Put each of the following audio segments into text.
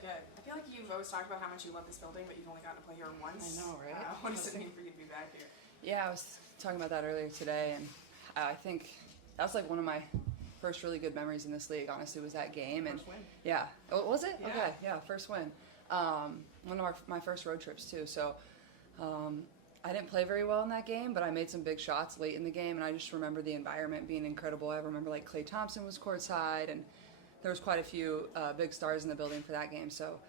Good. I feel like you've always talked about how much you love this building, but you've only gotten to play here once. I know, right? What does it mean for you to be back here? Yeah, I was talking about that earlier today, and I think that was like one of my first really good memories in this league, honestly, was that game. And First win. Yeah. Oh, was it? Yeah. Okay, yeah, first win. One of my first road trips, too. So I didn't play very well in that game, but I made some big shots late in the game, and I just remember the environment being incredible. I remember, like, Klay Thompson was courtside, and there was quite a few big stars in the building for that game. So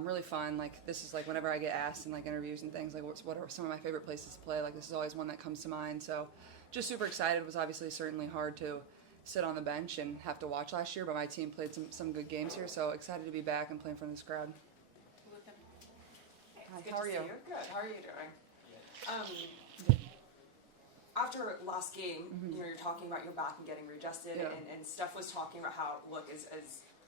really fun. Like, this is, like, whenever I get asked in, like, interviews and things, like, what are some of my favorite places to play? Like, this is always one that comes to mind. So just super excited. It was obviously certainly hard to sit on the bench and have to watch last year, but my team played some good games here, so excited to be back and play in front of this crowd. Hi, Good how are to you? see you? Good. How are you doing? After last game, you're talking about your back and getting readjusted, Yeah. and Steph was talking about how, look, as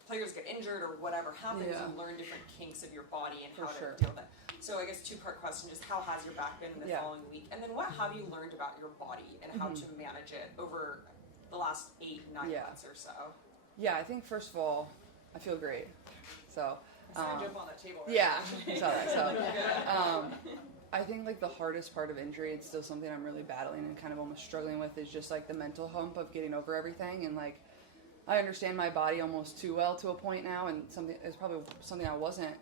players get injured or whatever happens, Yeah. you learn different kinks of your body and For how sure. to deal with it. So I guess two-part question, just how has your back been in the Yeah. following week? And then what have you learned about your body and how to manage it over the last 8-9 Yeah. months or so? Yeah, I think first of all, I feel great. So I jump on that table. Right yeah, I saw that. So I think like the hardest part of injury, it's still something I'm really battling and kind of almost struggling with, is just like the mental hump of getting over everything. And like I understand my body almost too well to a point now, and it's probably something I wasn't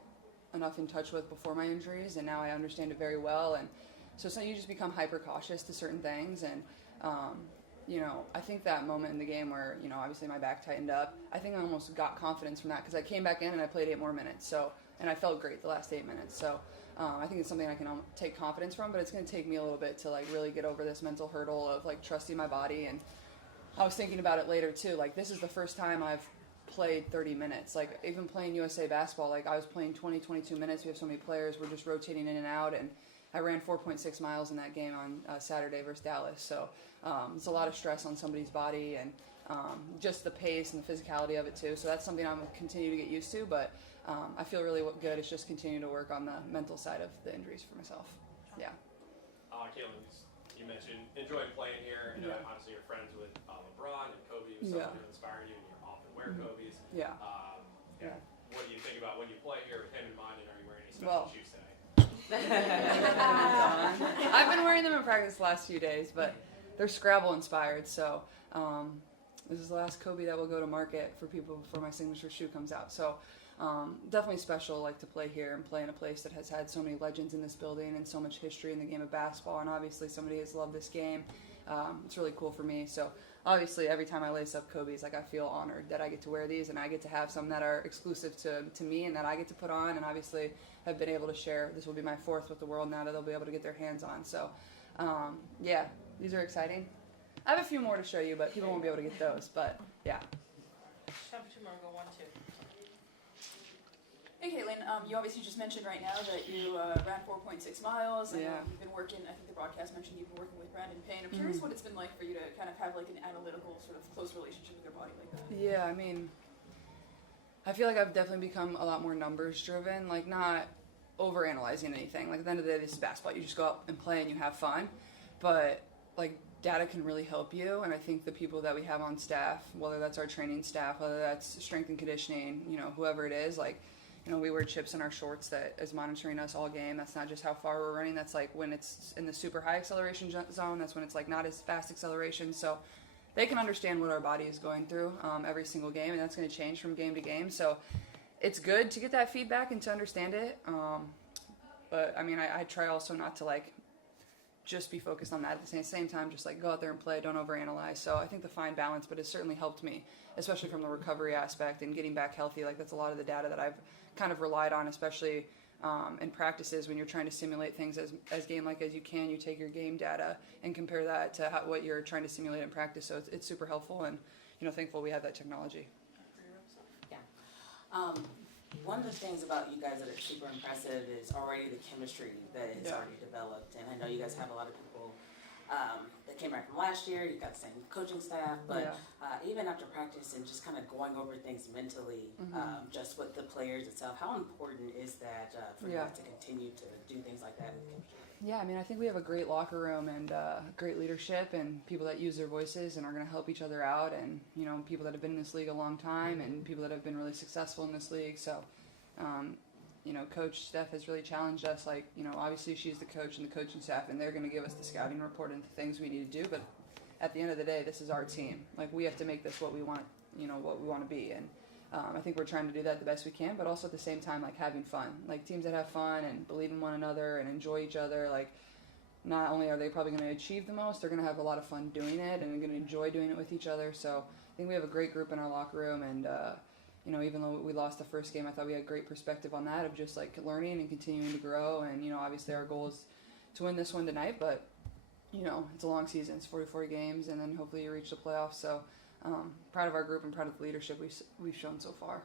enough in touch with before my injuries, and now I understand it very well. And so you just become hyper cautious to certain things. And I think that moment in the game where, obviously my back tightened up, I think I almost got confidence from that because I came back in and I played 8 more minutes. So, and I felt great the last 8 minutes. So I think it's something I can take confidence from, but it's going to take me a little bit to like really get over this mental hurdle of like trusting my body. And I was thinking about it later too. Like, this is the first time I've played 30 minutes. Like, even playing USA basketball, like I was playing 20, 22 minutes. We have so many players. We're just rotating in and out. And I ran 4.6 miles in that game on Saturday versus Dallas. So it's a lot of stress on somebody's body, and just the pace and the physicality of it too. So that's something I'm going to continue to get used to. But I feel really good. It's just continuing to work on the mental side of the injuries for myself. Yeah. Caitlin, you mentioned enjoying playing here. And obviously you're friends with LeBron and Kobe, who's someone who inspired you, and you often wear Kobe's. Yeah. What do you think about when you play here with him in mind, and are you wearing any special Well, shoes today? I've been wearing them in practice the last few days, but they're Scrabble inspired. So this is the last Kobe that will go to market for people before my signature shoe comes out. So definitely special, like, to play here and play in a place that has had so many legends in this building and so much history in the game of basketball. And obviously somebody has loved this game. It's really cool for me. So obviously every time I lace up Kobe's, like, I feel honored that I get to wear these, and I get to have some that are exclusive to me and that I get to put on, and obviously have been able to share. This will be my 4th with the world now that they'll be able to get their hands on. So yeah, these are exciting. I have a few more to show you, but people won't be able to get those. But yeah. Have 2 more, go 1, 2. Hey Caitlin, you obviously just mentioned right now that you ran 4.6 miles, and Yeah. you've been working, I think the broadcast mentioned you've been working with Brandon Payne. I'm curious what it's been like for you to kind of have like an analytical sort of close relationship with your body like that. Yeah, I mean, I feel like I've definitely become a lot more numbers driven, like not over-analyzing anything. Like, at the end of the day, this is basketball. You just go out and play and you have fun. But, like, data can really help you, and I think the people that we have on staff, whether that's our training staff, whether that's strength and conditioning, whoever it is, like, we wear chips in our shorts that is monitoring us all game. That's not just how far we're running. That's like when it's in the super high acceleration zone. That's when it's like not as fast acceleration. So they can understand what our body is going through every single game, and that's going to change from game to game. So it's good to get that feedback and to understand it. But I mean, I try also not to like just be focused on that at the same time. Just like go out there and play. Don't overanalyze. So I think the fine balance, but it's certainly helped me, especially from the recovery aspect and getting back healthy. Like, that's a lot of the data that I've kind of relied on, especially in practices when you're trying to simulate things as game-like as you can. You take your game data and compare that to what you're trying to simulate in practice. So it's super helpful, and thankful we have that technology. Yeah. One of the things about you guys that are super impressive is already the chemistry that is already developed. And I know you guys have a lot of people that came back from last year. You got the same coaching staff, but even after practice and just kind of going over things mentally, just with the players itself, how important is that for you guys to continue to do things like that in the chemistry? Yeah, I mean, I think we have a great locker room and great leadership and people that use their voices and are going to help each other out, and people that have been in this league a long time and people that have been really successful in this league. So You know, Coach Steph has really challenged us. Like, you know, obviously she's the coach and the coaching staff, and they're going to give us the scouting report and the things we need to do. But at the end of the day, this is our team. Like, we have to make this what we want, you know, what we want to be. And I think we're trying to do that the best we can, but also at the same time, like, having fun. Like, teams that have fun and believe in one another and enjoy each other, like, not only are they probably going to achieve the most, they're going to have a lot of fun doing it and they're going to enjoy doing it with each other. So I think we have a great group in our locker room, and you know, even though we lost the first game, I thought we had great perspective on that of just like learning and continuing to grow. And you know, obviously our goal is to win this one tonight, but you know, it's a long season. It's 44 games, and then hopefully you reach the playoffs. So proud of our group and proud of the leadership we've shown so far.